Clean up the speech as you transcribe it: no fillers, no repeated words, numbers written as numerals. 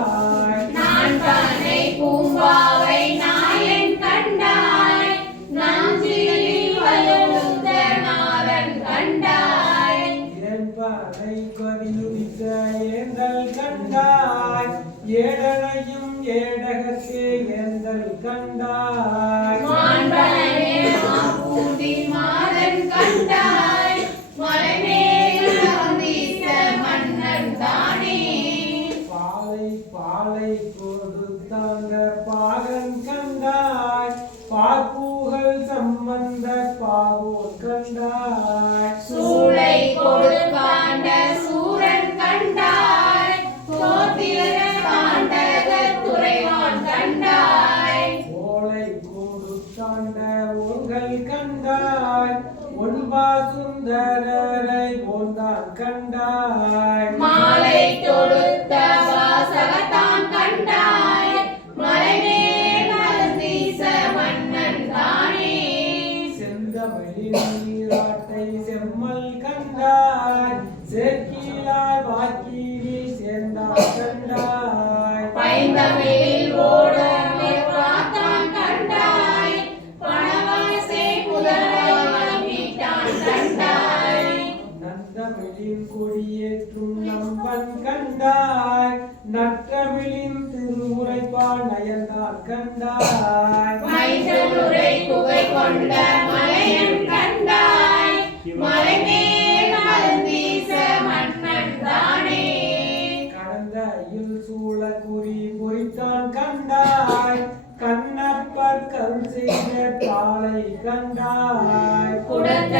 கண்டாய் நான் தானை பூம்பாவை நாயன் கண்டாய் நாஞ்சிலில் வயோந்த நாரன் கண்டாய் என்பனை பரியுரித்த ஏந்தல் கண்டாய் ஏடனையும் ஏடகத்தே ஏந்தல் கண்டாய் மாண்பனே மாபூதி மாறன் கண்டாய் மலைமேல் வந்தீச மன்னன் தானே பாலை பாலை கொடுத்தாங்க பாகன் கண்டாய் பார்ப்பூகள் சம்பந்த பாவோன் கண்டாய் சூளை கொடுக்காண்ட சூரன் கண்டாய் சோதிர காண்டக துறைவான் கண்டாய் ஓலை கொடுத்தாண்ட உங்கள் கண்டாய் ஒன்பா சுந்தரரை போந்தான் கண்டாய் மாலை தொடுத்த வாசகத்தான் கண்டாய் மலைமேல் மருந்தீச மன்னன் தானே செந்தமிழின் நீராட்டை செம்மல் கண்டாய் சேர்க்கிலாய் வாக்கிரி சேர்ந்தான் கண்டாய் பைந்தமிழில் ஓடும் பார்த்தான் கண்டாய் பணவாசை புதல்வன் மீட்டான் கண்டாய் நந்தமிழின் கொடியேற்றும் நம்பன் கண்டாய் நற்றமிழின் திருமுறைப்பால் நயந்தான் கண்டாய் மைந்தனுரை புகை கொண்ட மலையன் கண்டாய் மலைமேல் மருந்தீச மன்னன் தானே கடந்த சூழ குறி பொறித்தான் கண்டாய் கண்ணப்பர் கருள் செய்த பாலை கண்டாய் குடத்த